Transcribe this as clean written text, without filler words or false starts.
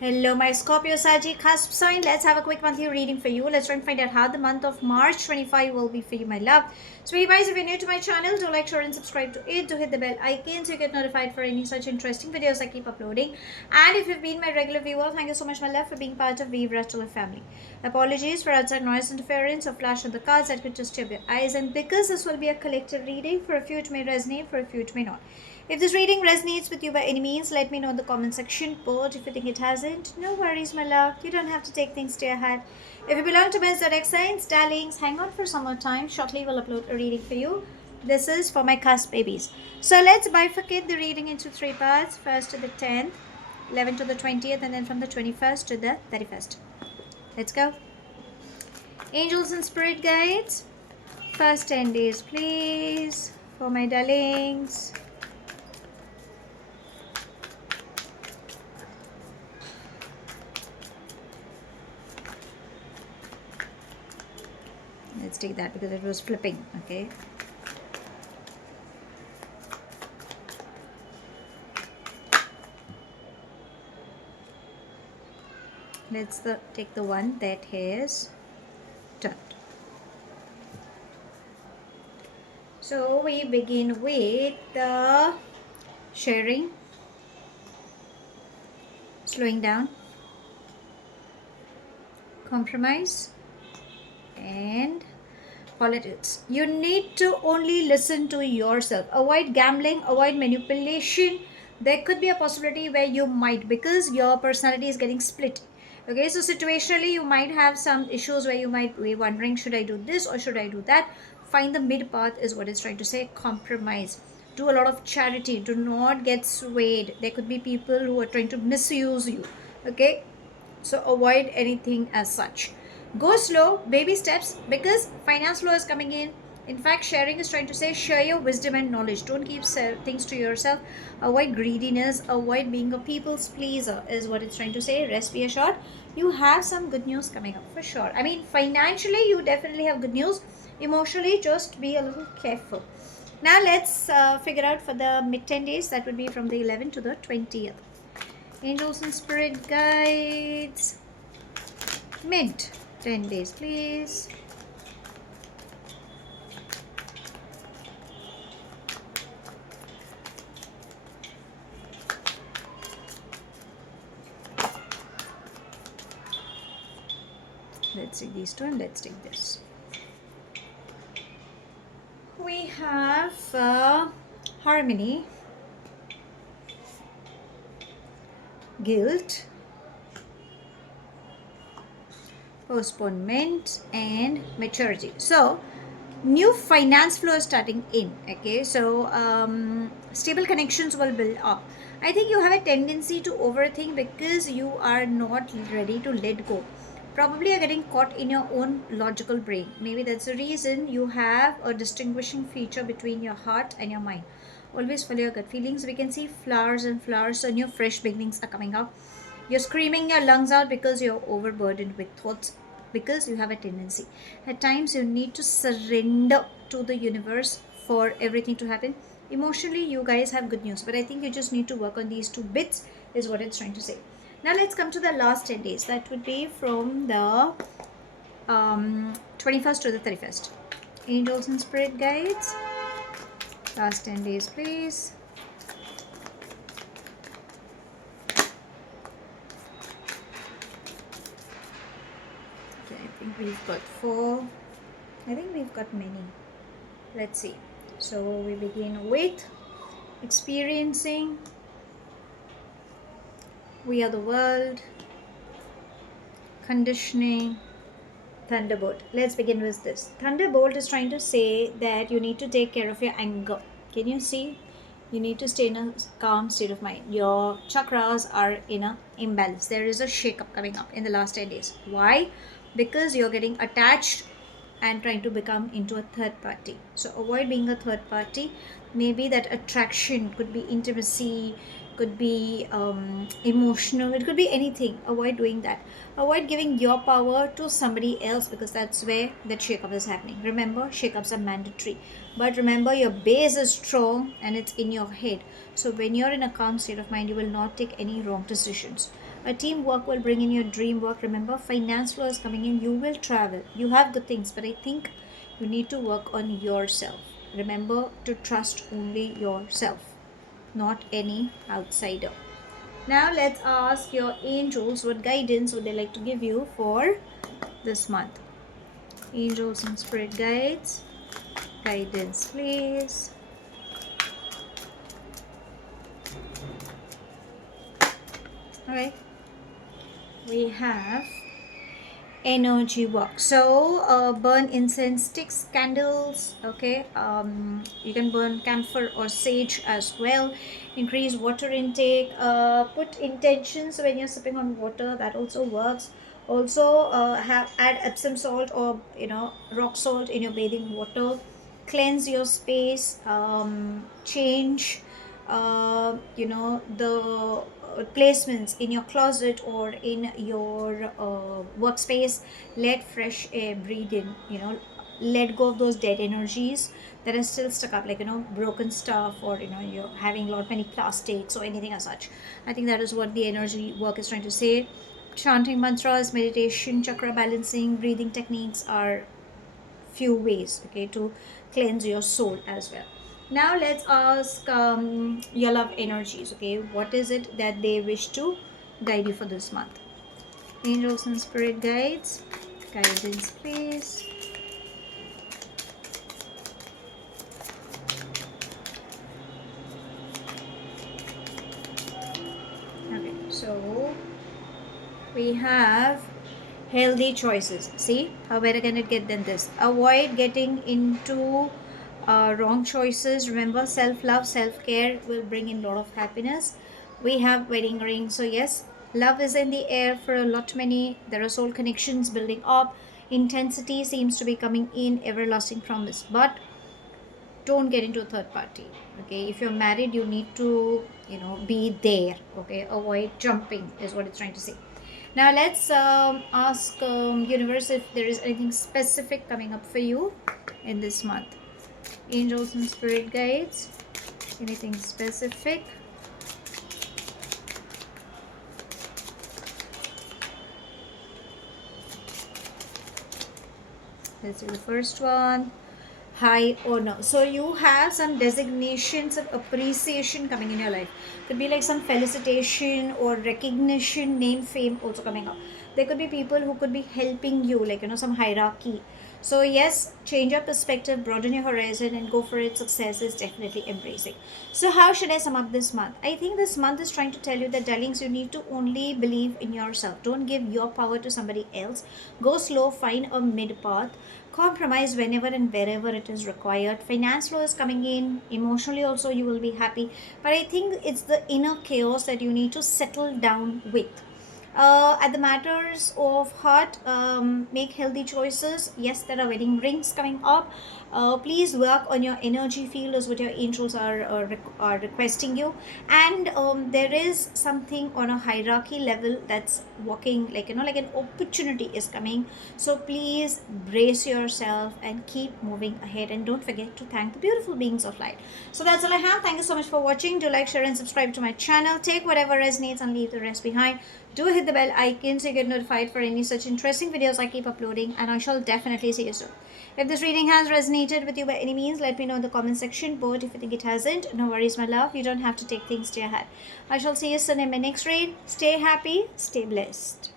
Hello, my Scorpio Saji cusp sign. Let's have a quick monthly reading for you. Let's try and find out how the month of March 25 will be for you, my love. So, you guys, if you're new to my channel, do like, share, and subscribe to it. Do hit the bell icon so you get notified for any such interesting videos I keep uploading. And if you've been my regular viewer, thank you so much, my love, for being part of Weave Rattle family. Apologies for outside noise interference or flash of the cards that could disturb your eyes. And because this will be a collective reading, for a few it may resonate, for a few it may not. If this reading resonates with you by any means, let me know in the comment section. But if you think it hasn't, no worries, my love. You don't have to take things to your head. If you belong to men's zodiac signs, darlings, hang on for some more time. Shortly, we'll upload a reading for you. This is for my cusp babies. So let's bifurcate the reading into three parts. First to the 10th, 11th to the 20th, and then from the 21st to the 31st. Let's go. Angels and spirit guides. First 10 days, please, for my darlings. Let's take that because it was flipping. Okay. Let's take the one that has turned. So we begin with the sharing, slowing down, compromise, and politics. You need to only listen to yourself. Avoid gambling, avoid manipulation. There could be a possibility where you might, because your personality is getting split. Okay, so situationally you might have some issues where you might be wondering, should I do this or should I do that? Find the mid path is what it's trying to say. Compromise. Do a lot of charity. Do not get swayed. There could be people who are trying to misuse you. Okay, so avoid anything as such. Go slow, baby steps, because finance flow is coming in fact, sharing is trying to say share your wisdom and knowledge. Don't keep things to yourself. Avoid greediness, avoid being a people's pleaser is what it's trying to say. Rest be assured, you have some good news coming up for sure. I mean, financially you definitely have good news. Emotionally, just be a little careful. Now let's figure out for the mid 10 days. That would be from the 11th to the 20th. Angels and spirit guides, mid 10 days, please. Let's take these two and let's take this. We have harmony, guilt, postponement, and maturity. So new finance flow is starting in. Okay, so stable connections will build up. I think you have a tendency to overthink because you are not ready to let go. Probably you're getting caught in your own logical brain. Maybe that's the reason you have a distinguishing feature between your heart and your mind. Always follow your gut feelings. We can see flowers and flowers, so new fresh beginnings are coming up. You're screaming your lungs out because you're overburdened with thoughts, because you have a tendency. At times, you need to surrender to the universe for everything to happen. Emotionally, you guys have good news, but I think you just need to work on these two bits, is what it's trying to say. Now, let's come to the last 10 days. That would be from the 21st to the 31st. Angels and spirit guides. Last 10 days, please. I think we've got 4. I think we've got many. Let's see. So we begin with experiencing. We are the world. Conditioning. Thunderbolt. Let's begin with this. Thunderbolt is trying to say that you need to take care of your anger. Can you see? You need to stay in a calm state of mind. Your chakras are in a imbalance. There is a shake-up coming up in the last 10 days. Why? Because you're getting attached and trying to become into a third party. So avoid being a third party. Maybe that attraction could be intimacy, could be emotional, it could be anything. Avoid doing that. Avoid giving your power to somebody else, because that's where that shakeup is happening. Remember, shakeups are mandatory, but remember your base is strong and it's in your head. So when you're in a calm state of mind, you will not take any wrong decisions. A teamwork will bring in your dream work. Remember, finance flow is coming in. You will travel. You have the things, but I think you need to work on yourself. Remember to trust only yourself, not any outsider. Now let's ask your angels what guidance would they like to give you for this month. Angels and spirit guides, guidance please. All right, we have energy work. So burn incense sticks, candles, okay. You can burn camphor or sage as well. Increase water intake, put intentions when you're sipping on water, that also works. Also have add Epsom salt or rock salt in your bathing water. Cleanse your space, change the placements in your closet or in your workspace. Let fresh air breathe in, let go of those dead energies that are still stuck up, like broken stuff, or you're having a lot many plastics or anything as such. I think that is what the energy work is trying to say. Chanting mantras, meditation, chakra balancing, breathing techniques are few ways, okay, to cleanse your soul as well. Now let's ask your love energies, okay. What is it that they wish to guide you for this month? Angels and spirit guides, guidance please. Okay, so we have healthy choices. See, how better can it get than this? Avoid getting into wrong choices. Remember, self-love, self-care will bring in a lot of happiness. We have wedding ring, so yes, love is in the air for a lot many. There are soul connections building up. Intensity seems to be coming in, everlasting promise, but don't get into a third party, okay. If you're married, you need to be there, okay. Avoid jumping is what it's trying to say. Now let's ask universe if there is anything specific coming up for you in this month. Angels and spirit guides, anything specific? Let's see the first one. High honor. So you have some designations of appreciation coming in your life. Could be like some felicitation or recognition, name, fame also coming up. There could be people who could be helping you, like some hierarchy. So yes, change your perspective, broaden your horizon, and go for it. Success is definitely embracing. So how should I sum up this month? I think this month is trying to tell you that, darlings, you need to only believe in yourself. Don't give your power to somebody else. Go slow, find a mid path. Compromise whenever and wherever it is required. Finance flow is coming in. Emotionally also you will be happy. But I think it's the inner chaos that you need to settle down with. At the matters of heart, make healthy choices. Yes, there are wedding rings coming up. Please work on your energy field is what your angels are requesting you. And there is something on a hierarchy level that's working, like like an opportunity is coming. So please brace yourself and keep moving ahead, and don't forget to thank the beautiful beings of light. So that's all I have. Thank you so much for watching. Do like, share and subscribe to my channel. Take whatever resonates and leave the rest behind. Do hit the bell icon so you get notified for any such interesting videos I keep uploading, and I shall definitely see you soon. If this reading has resonated with you by any means, let me know in the comment section. But if you think it hasn't, no worries, my love. You don't have to take things to your head. I shall see you soon in my next read. Stay happy, stay blessed.